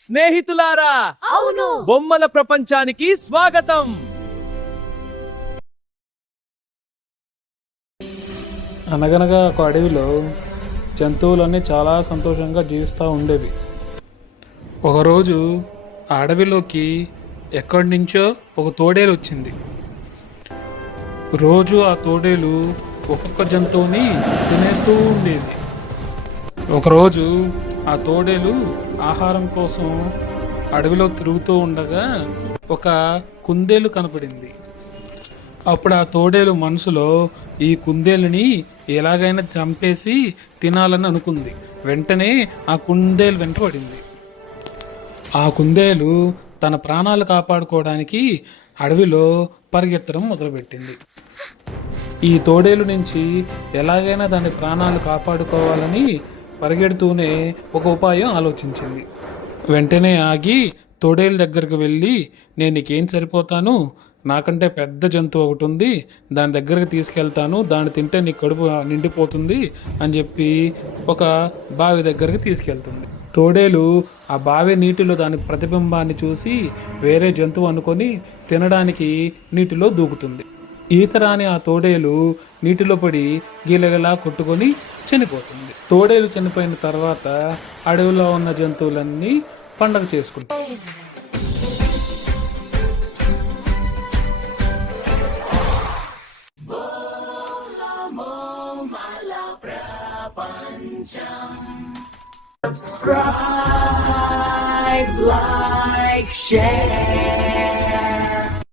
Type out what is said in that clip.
స్నేహితులారా, అవును. బొమ్మల ప్రపంచానికి స్వాగతం. అనగనగా ఒక అడవిలో జంతువులన్నీ చాలా సంతోషంగా జీవిస్తూ ఉండేవి. ఒకరోజు ఆ అడవిలోకి ఎక్కడి నుంచో ఒక తోడేలు వచ్చింది. రోజు ఆ తోడేలు ఒక్కొక్క జంతువుని తినేస్తూ ఉండేది. ఒకరోజు ఆ తోడేలు ఆహారం కోసం అడవిలో తిరుగుతూ ఉండగా ఒక కుందేలు కనపడింది. అప్పుడు ఆ తోడేలు మనసులో ఈ కుందేలుని ఎలాగైనా చంపేసి తినాలని అనుకుంది. వెంటనే ఆ కుందేలు వెంట పడింది. ఆ కుందేలు తన ప్రాణాలు కాపాడుకోవడానికి అడవిలో పరిగెత్తడం మొదలుపెట్టింది. ఈ తోడేలు నుంచి ఎలాగైనా దాని ప్రాణాలు కాపాడుకోవాలని పరిగెడుతూనే ఒక ఉపాయం ఆలోచించింది. వెంటనే ఆగి తోడేలు దగ్గరికి వెళ్ళి, నేను నీకేం సరిపోతాను, నాకంటే పెద్ద జంతువు ఒకటి ఉంది, దాని దగ్గరికి తీసుకెళ్తాను, దాన్ని తింటే నీ కడుపు నిండిపోతుంది అని చెప్పి ఒక బావి దగ్గరికి తీసుకెళ్తుంది. తోడేలు ఆ బావి నీటిలో దాని ప్రతిబింబాన్ని చూసి వేరే జంతువు అనుకొని తినడానికి నీటిలో దూకుతుంది. ఈత రాని ఆ తోడేలు నీటిలో పడి గీలగలా కొట్టుకొని చనిపోతుంది. తోడేలు చనిపోయిన తర్వాత అడవిలో ఉన్న జంతువులన్నీ పండగ చేసుకుంటాయి. Subscribe, like, share.